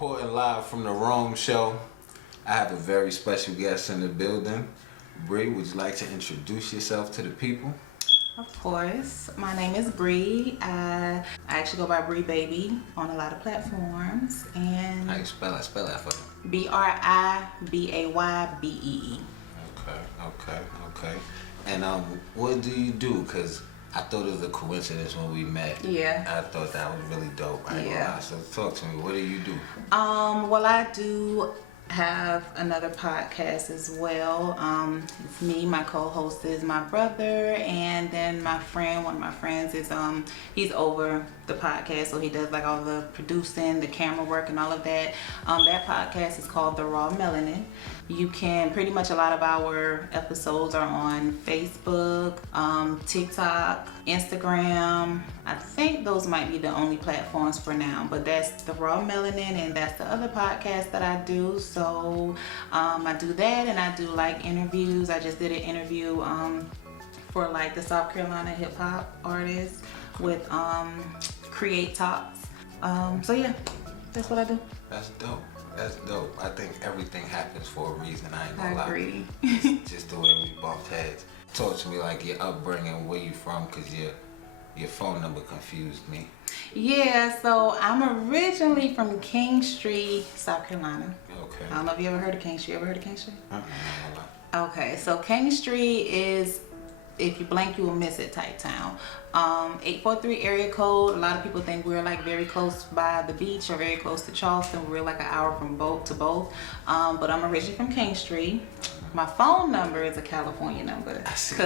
Reporting live from the Theromeshow. I have a very special guest in the building. Bree, would you like to introduce yourself to the people? Of course. My name is Bree. I actually go by Bree Baby on a lot of platforms. And How you spell it? Spell that for me. BRIBAYBEE. Okay. And what do you do? Because I thought it was a coincidence when we met. Yeah. I thought that was really dope. I ain't gonna lie. So talk to me. What do you do? Well, I do have another podcast as well. It's me, my co-host is my brother, and then my friend, one of my friends is he's over the podcast, so he does like all the producing, the camera work and all of that. That podcast is called The Raw Melanin. You can pretty much, a lot of our episodes are on Facebook, TikTok, Instagram. I think those might be the only platforms for now, but that's The Raw Melanin, and that's the other podcast that I do. So I do that, and I do like interviews. I just did an interview for like the South Carolina hip hop artist with Create Talks. So yeah, that's what I do. That's dope. That's dope. I think everything happens for a reason. I ain't gonna lie. I agree. It's just the way we bumped heads. Talk to me like your upbringing, where you from, because your phone number confused me. Yeah, so I'm originally from King Street, South Carolina. Okay. I don't know if you ever heard of King Street. Ever heard of King Street? Uh-uh. Okay, so King Street is, if you blink, you will miss it type town. 843 area code. A lot of people think we're like very close by the beach or very close to Charleston. We're like an hour from both to both. But I'm originally from King Street. My phone number is a California number. I see.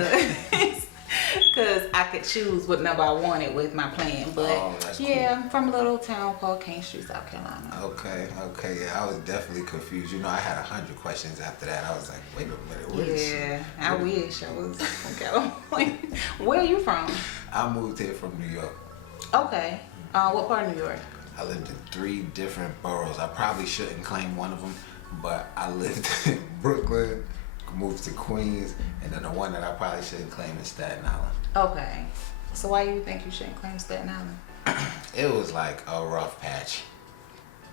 Because I could choose what number I wanted with my plan. But that's yeah, I'm from a little town called King Street, South Carolina. Okay, yeah, I was definitely confused. You know, I had 100 questions after that. I was like, wait a minute, what is she? I wish I was from California. Where are you from? I moved here from New York. Okay. What part of New York? I lived in 3 different boroughs. I probably shouldn't claim one of them, but I lived in Brooklyn, moved to Queens, and then the one that I probably shouldn't claim is Staten Island. Okay. So why do you think you shouldn't claim Staten Island? It was like a rough patch.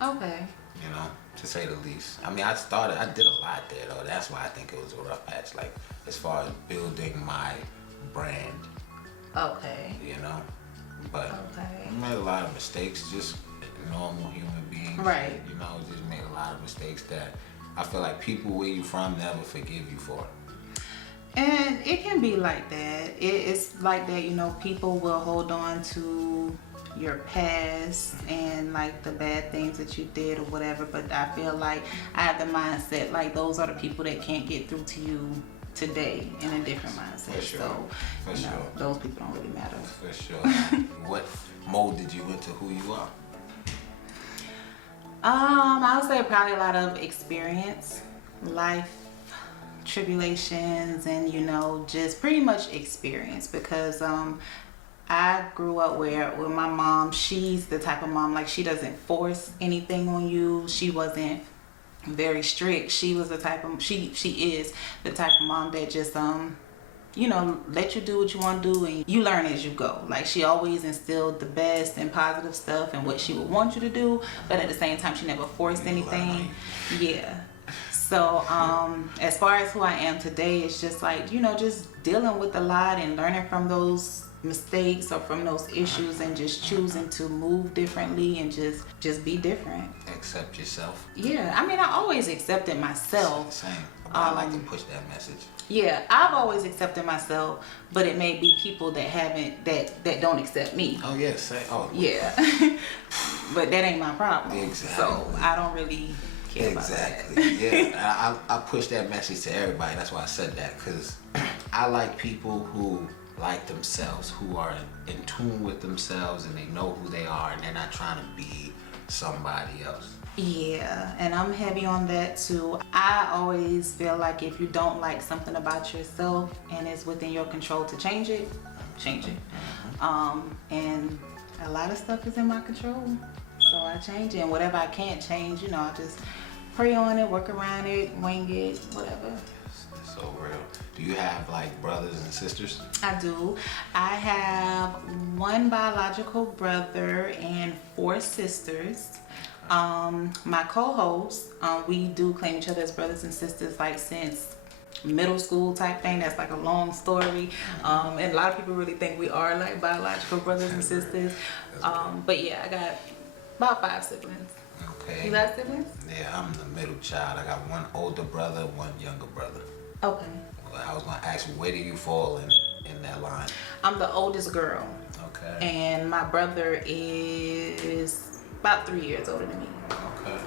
Okay. You know, to say the least. I mean, I did a lot there though. That's why I think it was a rough patch. Like, as far as building my brand. Okay. You know? But okay. I made a lot of mistakes, just normal human beings. Right. You know, just made a lot of mistakes that I feel like people where you from never forgive you for. And it can be like that. It's like that, you know, people will hold on to your past and like the bad things that you did or whatever, but I feel like I have the mindset like those are the people that can't get through to you today in a different mindset. For sure. So For you know, sure. those people don't really matter. For sure. What molded you into who you are? I would say probably a lot of experience, life tribulations, and you know, just pretty much experience, because I grew up where with my mom, she's the type of mom, like, she doesn't force anything on you. She wasn't very strict. She was the type of, she is the type of mom that just you know, let you do what you want to do and you learn as you go. Like, she always instilled the best and positive stuff and what she would want you to do, but at the same time she never forced anything. Yeah. So as far as who I am today, it's just like, you know, just dealing with a lot and learning from those mistakes or from those issues and just choosing to move differently and just be different. Accept yourself. Yeah, I mean, I always accepted myself. Same. But I like to push that message. Yeah, I've always accepted myself, but it may be people that haven't, that don't accept me. Oh yeah, say Yeah. But that ain't my problem. Exactly. So I don't really care about that. Yeah, I push that message to everybody. That's why I said that, because I like people who like themselves, who are in tune with themselves and they know who they are and they're not trying to be somebody else. Yeah, and I'm heavy on that too. I always feel like if you don't like something about yourself and it's within your control to change it, change it. And a lot of stuff is in my control, so I change it. And whatever I can't change, you know, I just pray on it, work around it, wing it, whatever. That's so real. Do you have like brothers and sisters? I do. I have one biological brother and 4 sisters. My co-host, we do claim each other as brothers and sisters like since middle school type thing. That's like a long story. And a lot of people really think we are like biological brothers and sisters. But yeah, I got about 5 siblings. Okay. You got siblings? Yeah, I'm the middle child. I got one older brother, one younger brother. Okay. Well, I was gonna ask you, where do you fall in that line? I'm the oldest girl. Okay. And my brother is about 3 years older than me. Okay.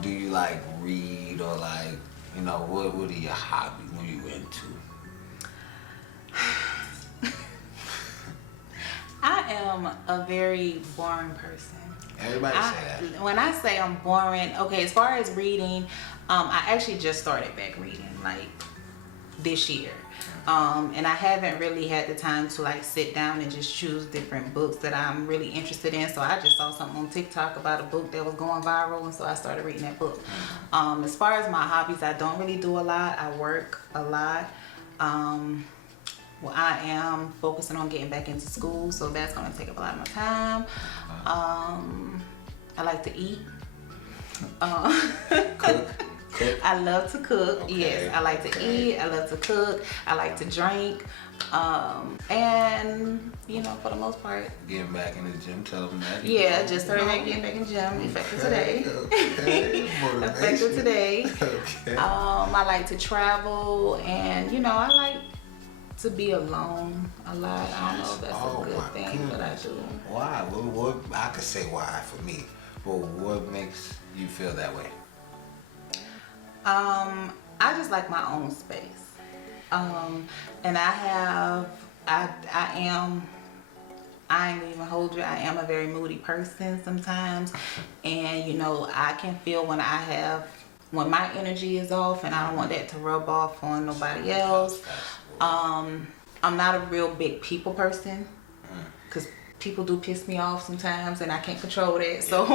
Do you like read or like, you know, what are your hobbies? What are you into? I am a very boring person. Everybody say that. When I say I'm boring, okay, as far as reading, I actually just started back reading like this year. And I haven't really had the time to like sit down and just choose different books that I'm really interested in. So I just saw something on TikTok about a book that was going viral, and so I started reading that book. As far as my hobbies, I don't really do a lot. I work a lot. Well, I am focusing on getting back into school, so that's going to take up a lot of my time. I like to eat. Cook. I love to cook. Okay. Yes, I like to eat. I love to cook. I like to drink. And you know, for the most part, Getting back in the gym, tell them that. yeah, just started getting back in the gym. Effective today. Okay. Effective today. Okay. I like to travel, and you know, I like to be alone a lot. I don't know if that's a good thing, but I do. Why? What? I could say why for me, but what makes you feel that way? I just like my own space. And I ain't gonna even hold you. I am a very moody person sometimes. And you know, I can feel when my energy is off, and I don't want that to rub off on nobody else. I'm not a real big people person, because people do piss me off sometimes, and I can't control that. So,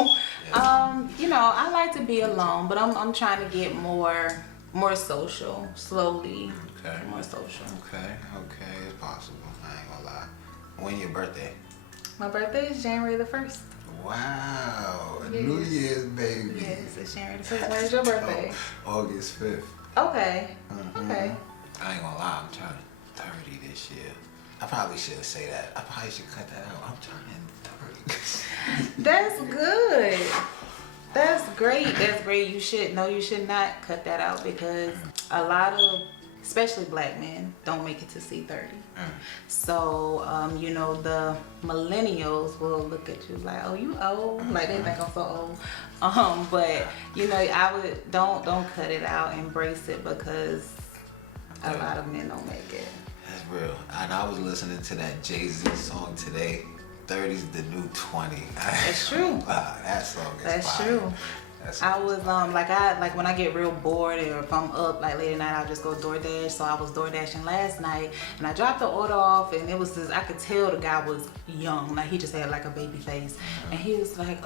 you know, I like to be alone, but I'm trying to get more social slowly. Okay. More social. Okay, it's possible. I ain't gonna lie. When your birthday? My birthday is January the 1st. Wow, Yes. New Year's baby. Yes, it's January the 1st. When is your birthday? August 5th. Okay. Mm-hmm. Okay. I ain't gonna lie, I'm turning 30 this year. I probably shouldn't say that. I probably should cut that out. I'm turning 30. That's good. That's great. That's great. You should not cut that out, because a lot of, especially black men, don't make it to see 30. So, you know, the millennials will look at you like, oh, you old. Like, they think I'm so old. But, you know, I would, don't cut it out. Embrace it, because a lot of men don't make it. That's real. And I was listening to that Jay-Z song today. 30's the new 20. That's true. Wow, that song is That's fire. true. That's I was like when I get real bored, or if I'm up like late at night, I'll just go DoorDash. So I was DoorDashing last night, and I dropped the order off, and it was just, I could tell the guy was young, like he just had like a baby face, and he was like,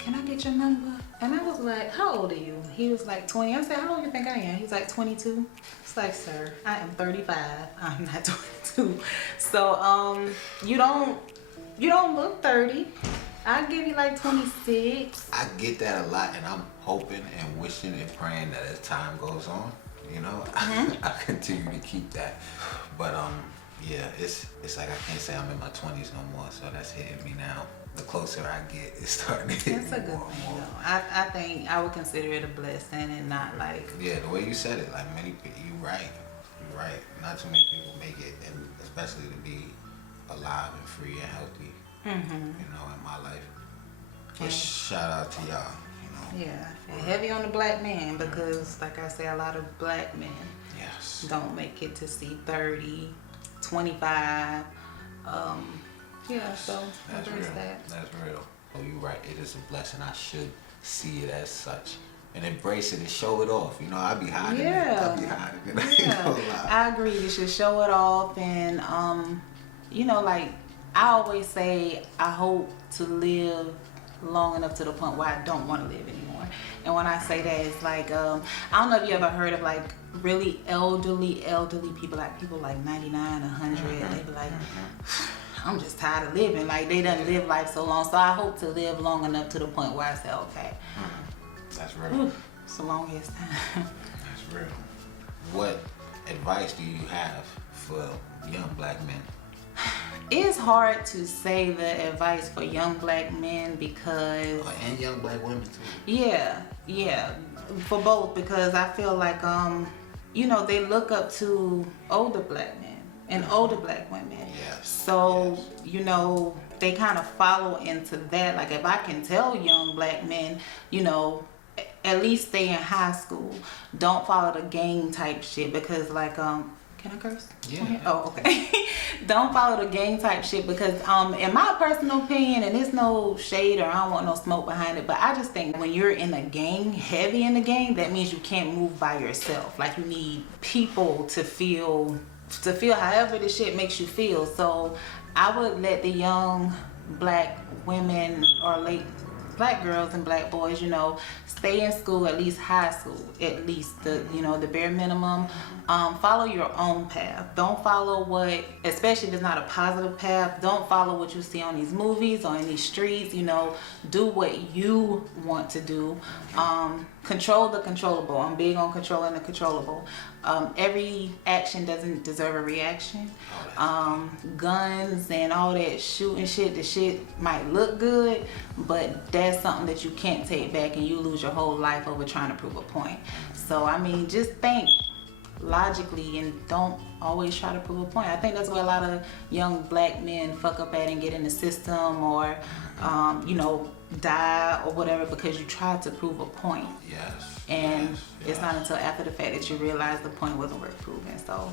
can I get your number? And I was like, how old are you? He was like 20. I said, how old do you think I am? He's like 22. It's like, sir, I am 35. I'm not 22. So you don't look 30. I'll give you like 26. I get that a lot, and I'm hoping and wishing and praying that as time goes on, you know, I continue to keep that. But yeah, it's like I can't say I'm in my 20s no more, so that's hitting me now. The closer I get, it's starting to hit That's me a good more and thing, more. though. I think I would consider it a blessing, and not like. Yeah, the way you said it, like many people, you're right. Not too many people make it, and especially to be alive and free and healthy. You know, in my life. But shout out to y'all, you know. Yeah, heavy on the black man, because like I say, a lot of black men don't make it to see 30, 25. Yeah, so That's embrace real. that. That's real. Oh, you're right. It is a blessing. I should see it as such. And embrace it and show it off. You know, I be hiding it. I be hiding it. I ain't gonna lie. I agree. You should show it off, and you know, like I always say, I hope to live long enough to the point where I don't want to live anymore. And when I say that, it's like I don't know if you ever heard of like really elderly people, like people like 99, 100. They be like, I I'm just tired of living. Like, they done live life so long. So I hope to live long enough to the point where I say, okay. That's real. It's the longest time. That's real. What advice do you have for young black men? It's hard to say the advice for young black men because... And young black women too. Yeah, for both, because I feel like, you know, they look up to older black men and older black women. Yes. So, you know, they kind of follow into that. Like, if I can tell young black men, you know, at least stay in high school. Don't follow the gang type shit because, like, can I curse? Yeah. Oh, okay. Don't follow the gang type shit because, in my personal opinion, and there's no shade or I don't want no smoke behind it, but I just think when you're in a gang, heavy in the gang, that means you can't move by yourself. Like, you need people to feel however the shit makes you feel. So I would let the young black women or late black girls and black boys, you know, stay in school, at least high school, at least the, you know, the bare minimum. Follow your own path. Don't follow what, especially if it's not a positive path, don't follow what you see on these movies or in these streets. You know, do what you want to do. Control the controllable. I'm big on controlling the controllable. Every action doesn't deserve a reaction. Guns and all that shooting shit, the shit might look good, but that's something that you can't take back and you lose your whole life over trying to prove a point. So, I mean, just think logically and don't always try to prove a point. I think that's where a lot of young black men fuck up at and get in the system or, you know, die or whatever because you tried to prove a point. Yes. And it's not until after the fact that you realize the point wasn't worth proving. So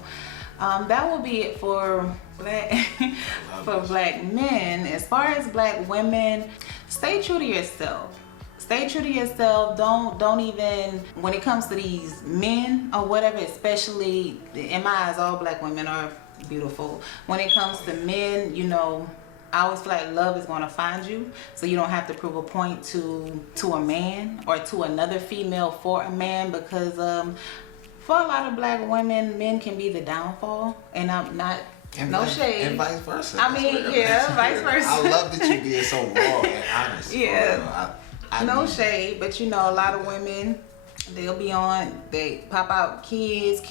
that will be it for black men. As far as black women, stay true to yourself. Stay true to yourself. Don't even, when it comes to these men or whatever, especially in my eyes, all black women are beautiful. When it comes to men, you know, I always feel like love is going to find you, so you don't have to prove a point to a man or to another female for a man, because for a lot of black women, men can be the downfall, and I'm not. No shade. And vice versa. I mean, yeah, vice versa. I love that you being so raw and honest. Yeah. No mean, shade, but you know, a lot of women, they'll be on, they pop out kids.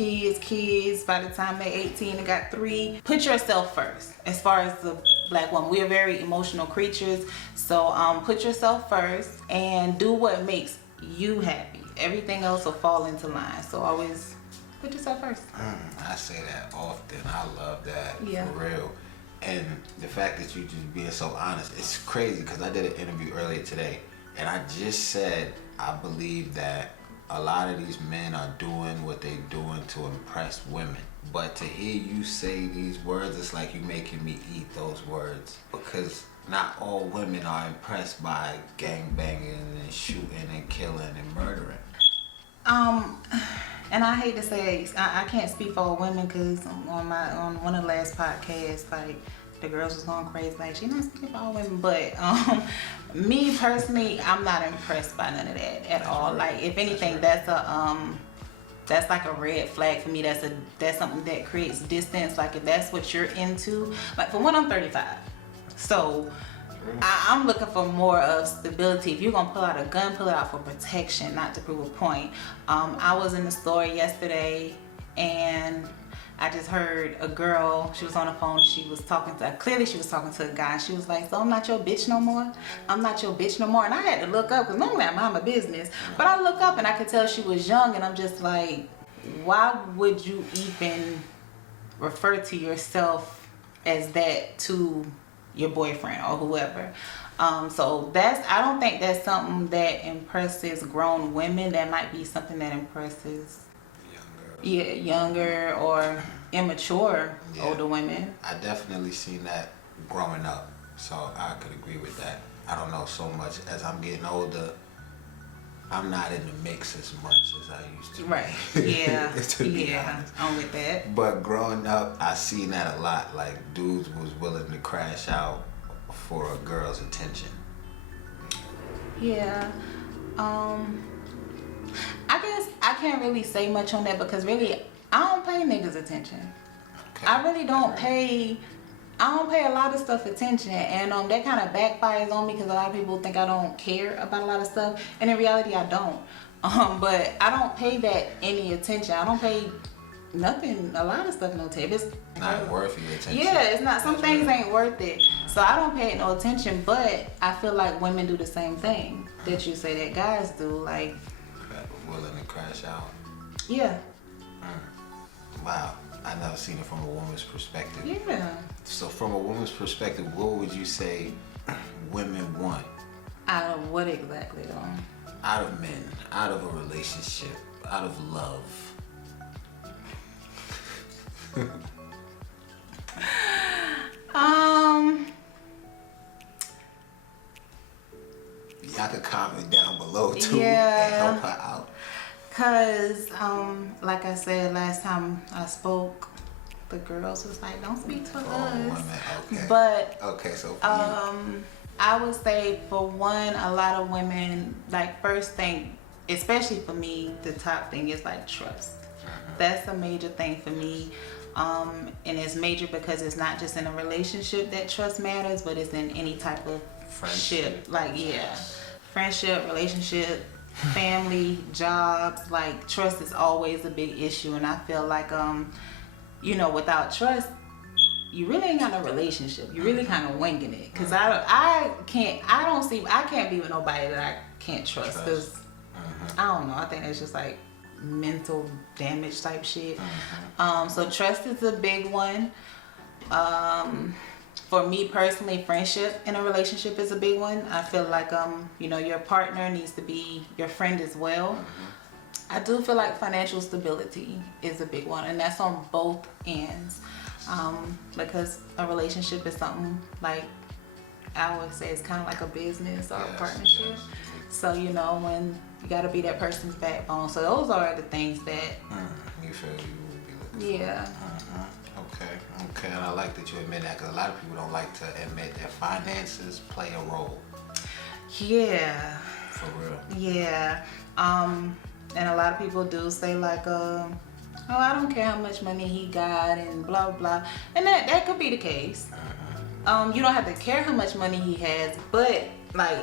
By the time they're 18 and got 3. Put yourself first. As far as the black woman, we are very emotional creatures. So put yourself first and do what makes you happy. Everything else will fall into line. So always put yourself first. I say that often. I love that. Yeah. For real. And the fact that you just being so honest, it's crazy because I did an interview earlier today and I just said I believe that a lot of these men are doing what they're doing to impress women. But to hear you say these words, it's like you making me eat those words. Because not all women are impressed by gang banging and shooting and killing and murdering. And I hate to say, I can't speak for all women because on one of the last podcasts, like, the girls was going crazy, like, she not speaking for all women, but me personally, I'm not impressed by none of that at all. Like, if anything, that's like a red flag for me. That's something that creates distance. Like, if that's what you're into, like, for one, I'm 35, so I'm looking for more of stability. If you're gonna pull out a gun, pull it out for protection, not to prove a point. I was in the store yesterday and I just heard a girl, she was on the phone, she was talking to a guy. She was like, so I'm not your bitch no more? I'm not your bitch no more? And I had to look up, because normally I mind my business. But I look up and I could tell she was young, and I'm just like, why would you even refer to yourself as that to your boyfriend or whoever? So I don't think that's something that impresses grown women. That might be something that impresses younger or immature older women. I definitely seen that growing up, so I could agree with that. I don't know so much. As I'm getting older, I'm not in the mix as much as I used to. Right. Yeah. To be honest. I'm with that. But growing up, I seen that a lot. Like, dudes was willing to crash out for a girl's attention. Yeah. I guess I can't really say much on that because really I don't pay niggas attention. Okay. I really don't pay. I don't pay a lot of stuff attention, and that kind of backfires on me because a lot of people think I don't care about a lot of stuff, and in reality I don't. But I don't pay that any attention. I don't pay nothing, a lot of stuff no attention. It's not worth your attention. Yeah, it's not. Some things ain't worth it. So I don't pay it no attention, but I feel like women do the same thing that you say that guys do. Like, willing to crash out. Yeah. Wow. I never seen it from a woman's perspective. Yeah. So from a woman's perspective, what would you say women want? Out of what exactly though? Out of men, out of a relationship, out of love. Y'all could comment down below too and help her out. Cause like I said last time I spoke, the girls was like, "Don't speak to us." Women, okay. But okay, so I would say for one, a lot of women, like, first thing, especially for me, the top thing is like trust. That's a major thing for me. And it's major because it's not just in a relationship that trust matters, but it's in any type of friendship. Like, yeah, friendship, relationship, family, jobs. Like, trust is always a big issue, and I feel like you know, without trust, you really ain't got no relationship. You really kind of winging it. Cause I can't be with nobody that I can't trust. Cause I don't know. I think it's just like mental damage type shit. So trust is a big one. For me personally, friendship in a relationship is a big one. I feel like you know, your partner needs to be your friend as well. I do feel like financial stability is a big one, and that's on both ends. Because a relationship is something, like I always say, it's kind of like a business or a partnership. So, you know, when you got to be that person's backbone. So those are the things that you feel you would be looking for. Okay. And I like that you admit that, because a lot of people don't like to admit that finances play a role. Yeah. For real. Yeah. And a lot of people do say like, oh, I don't care how much money he got and blah, blah. And that could be the case. You don't have to care how much money he has, but like,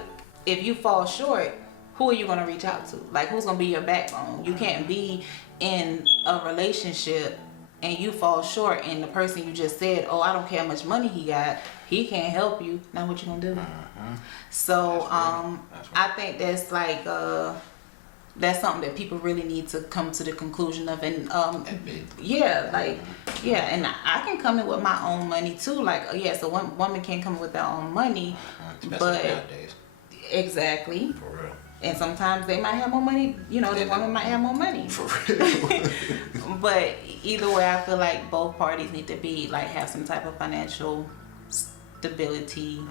if you fall short, who are you going to reach out to? Like, who's going to be your backbone? You can't be in a relationship and you fall short, and the person you just said, oh, I don't care how much money he got, he can't help you. Now what you going to do? So I think that's like, that's something that people really need to come to the conclusion of. And yeah, like, yeah, and I can come in with my own money too. Like, yes, a woman can come in with their own money, but nowadays. Exactly. For real. And sometimes they might have more money, you know, the woman might have more money. For real. But either way, I feel like both parties need to be like, have some type of financial stability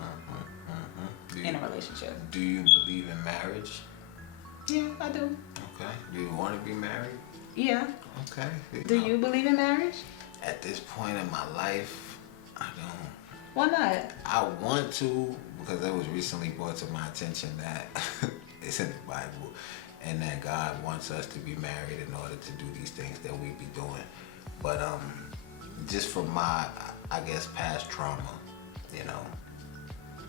in a relationship. Do you believe in marriage? Yeah, I do. Okay. Do you want to be married? Yeah. Okay. Do you believe in marriage? At this point in my life, I don't. Why not? I want to, because it was recently brought to my attention that it's in the Bible, and that God wants us to be married in order to do these things that we be doing. But just from my, I guess, past trauma, you know,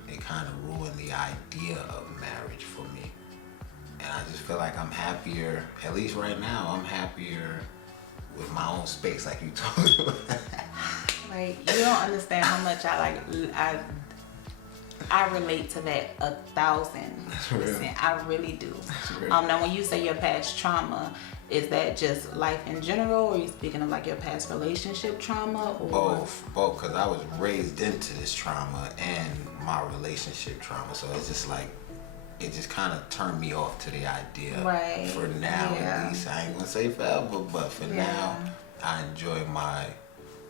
it kind of ruined the idea of marriage for me. And I just feel like I'm happier, at least right now, I'm happier with my own space, like you talked about. Like, you don't understand how much I relate to that 1,000%. I really do. Now, when you say your past trauma, is that just life in general, or are you speaking of like your past relationship trauma? Or? Both, because I was raised into this trauma and my relationship trauma, so it's just like, it just kind of turned me off to the idea. Right. For now, at least. I ain't gonna say forever, but for now, I enjoy my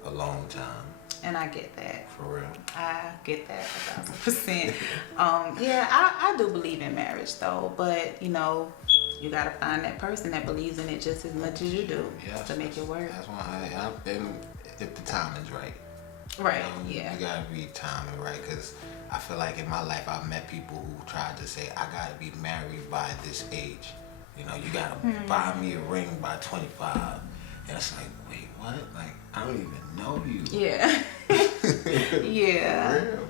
alone time. And I get that. For real. I get that 1,000%. Yeah, I do believe in marriage though, but you know, you gotta find that person that believes in it just as much as you do to make it work. That's why I've been, if the timing's right. Right, You gotta be timing right, because I feel like in my life I've met people who tried to say, I gotta be married by this age. You know, you gotta buy me a ring by 25. And it's like, wait, what? Like, I don't even know you. Yeah. Yeah. For real.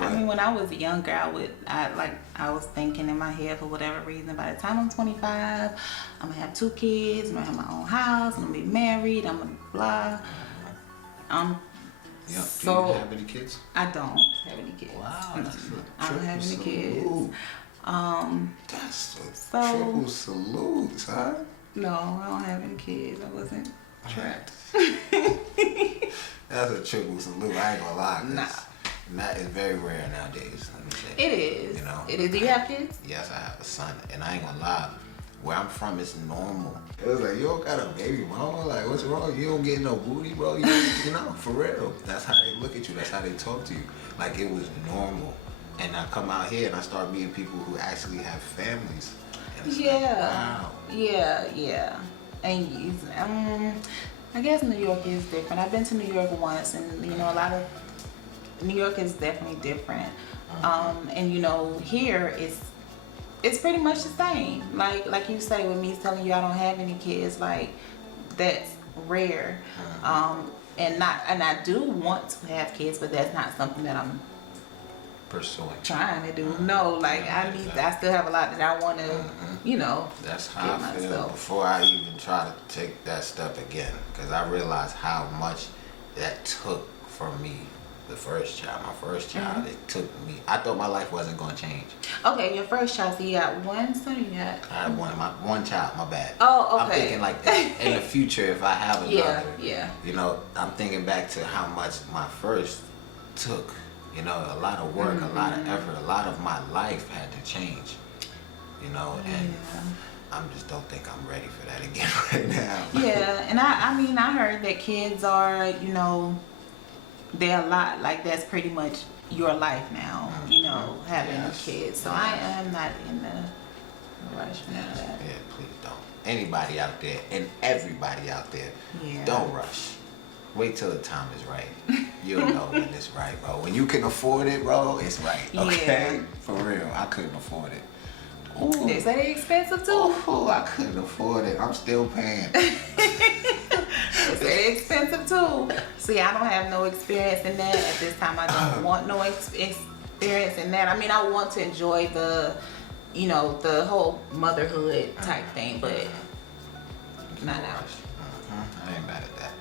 I mean, when I was younger, I was thinking in my head, for whatever reason, by the time I'm 25, I'm gonna have 2 kids, I'm gonna have my own house, I'm gonna be married, I'm gonna blah. Yep. So, do you have any kids? I don't have any kids. Wow, that's a I don't have any kids. That's a So- triple salute, huh? No, I don't have any kids. I wasn't trapped. That's a triple salute. I ain't gonna lie. 'Cause Nah. That is very rare nowadays. Let me say. It is. You know. It is. Do you have kids? Yes, I have a son, and I ain't gonna lie. Where I'm from, it's normal. It was like, you don't got a baby, bro. Like, what's wrong? You don't get no booty, bro. You know, for real. That's how they look at you. That's how they talk to you. Like, it was normal. And I come out here and I start meeting people who actually have families. And it's like, wow. Yeah. And I guess New York is different. I've been to New York once, and you know, a lot of New York is definitely different. And you know, here it's pretty much the same. Like you say, with me telling you I don't have any kids, like that's rare. And I do want to have kids, but that's not something that I'm Pursuing. trying to do. No, like I still have a lot that I want to, you know. That's how I feel myself. before I even try to take that step again, because I realized how much that took from me. My first child, it took me. I thought my life wasn't gonna change. Okay, your first child. So you got one son. You got. I had one child. My bad. Oh, okay. I'm thinking like in the future, if I have another, Yeah. you know, I'm thinking back to how much my first took. You know, a lot of work, a lot of effort, a lot of my life had to change. You know, and I just don't think I'm ready for that again right now. Yeah, and I mean, I heard that kids are, you know, they're a lot. Like that's pretty much your life now. You know, having kids. So I am not in the rush for that. Yeah, please don't. Anybody out there and everybody out there, don't rush. Wait till the time is right. You'll know when it's right, bro. When you can afford it, bro, it's right. Okay? Yeah. For real, I couldn't afford it. They say they're expensive too. Oh, I couldn't afford it. I'm still paying. They say they're expensive too. See, I don't have no experience in that. At this time, I don't want no experience in that. I mean, I want to enjoy the, you know, the whole motherhood type thing, but not now. I ain't mad at that.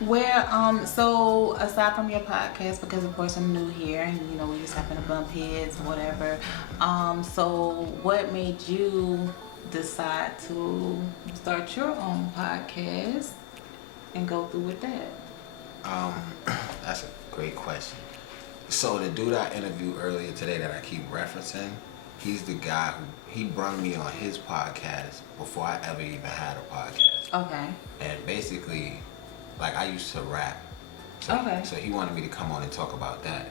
Where so aside from your podcast, because of course I'm new here and you know we just happen to bump heads or whatever, so what made you decide to start your own podcast and go through with that? That's a great question. So the dude I interviewed earlier today that I keep referencing, he's the guy he brought me on his podcast before I ever even had a podcast. Okay. And basically, like I used to rap. So he wanted me to come on and talk about that.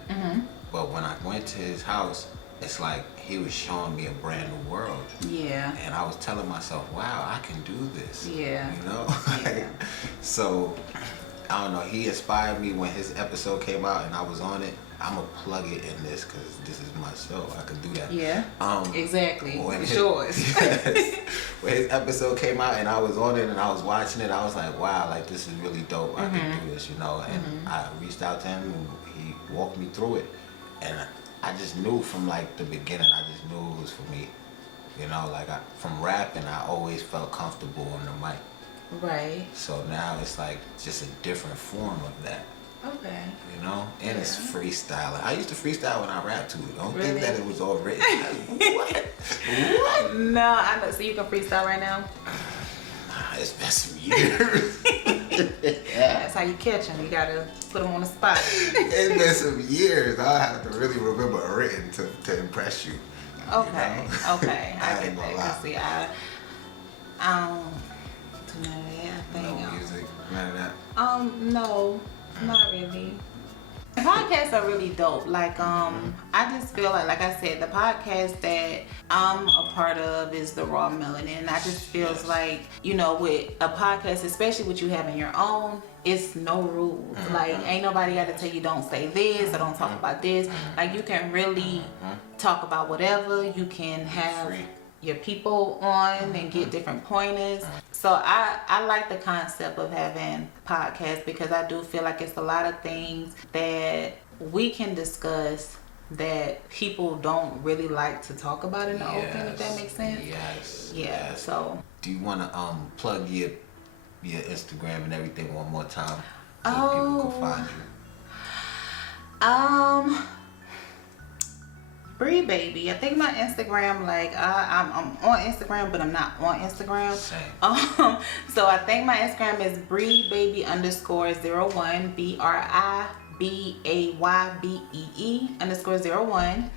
But when I went to his house, it's like he was showing me a brand new world. Yeah. And I was telling myself, wow, I can do this. Yeah. You know? Yeah. So, I don't know, he inspired me when his episode came out and I was on it. I'm going to plug it in this because this is my show. I can do that. Yeah. Exactly. It's yours. Yes. When his episode came out and I was on it and I was watching it, I was like, wow, like this is really dope. I can do this, you know. And I reached out to him and he walked me through it. And I just knew from like the beginning, I just knew it was for me. You know, like from rapping, I always felt comfortable on the mic. Right. So now it's like just a different form of that. Okay. You know? And it's freestyling. I used to freestyle when I rap too. Don't Really? think that it was all written. What? No, I know. So you can freestyle right now? It's been some years. That's how you catch them. You gotta put them on the spot. It's been some years. I have to really remember a written to impress you. Okay. You know? Okay. I I get ain't gonna that. lie. 'Cause see, I don't know that thing. No music, none of that. No, not really. Podcasts are really dope. Like, I just feel like I said, the podcast that I'm a part of is the Raw Melanin. And I just feels like, you know, with a podcast, especially with you having your own, it's no rules. Like, ain't nobody got to tell you don't say this or don't talk about this. Like, you can really talk about whatever. You can have, Free. your people on and get different pointers. So I like the concept of having podcasts because I do feel like it's a lot of things that we can discuss that people don't really like to talk about in the open, if that makes sense. Yes. Yeah. Yes. So do you want to plug your Instagram and everything one more time so people can find you? Bree Baby. I think my Instagram, like I'm on Instagram, but I'm not on Instagram. Same. So I think my Instagram is Bree Baby _01 BRIBAYBEE _01.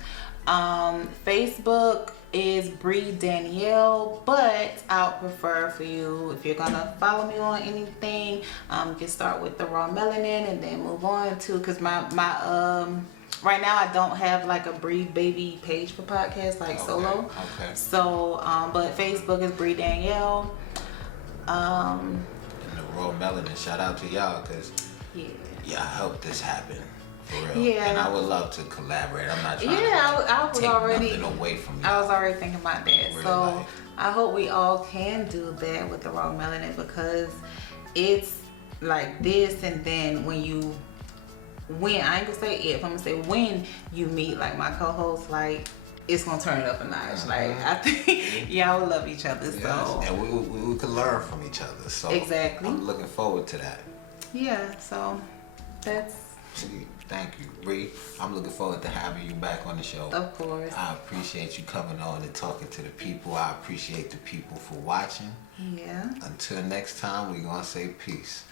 Facebook is Bree Danielle, but I'll prefer for you, if you're gonna follow me on anything, you can start with the Raw Melanin and then move on to, because my right now I don't have like a Bree Baby page for podcasts, like solo. Okay. So but Facebook is Bree Danielle. And the Raw Melanin, shout out to y'all, because y'all helped this happen. For real. Yeah. And I would love to collaborate. I'm not trying I was take already nothing away from you. I was already thinking about that. Real So life. I hope we all can do that with the Raw Melanin, because it's like this, and then when I ain't gonna say if, I'm gonna say when you meet like my co-host, like it's gonna turn it up a notch. Like I think y'all will love each other. Yes. So And we could learn from each other. So exactly. I'm looking forward to that. Yeah, so that's Thank you, Bree. I'm looking forward to having you back on the show. of course. I appreciate you coming on and talking to the people. I appreciate the people for watching. Yeah. Until next time, we're gonna say peace.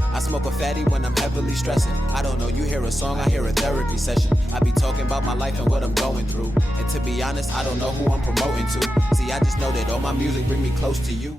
I smoke a fatty when I'm heavily stressing. I don't know, you hear a song, I hear a therapy session. I be talking about my life and what I'm going through. And to be honest, I don't know who I'm promoting to. See, I just know that all my music bring me close to you.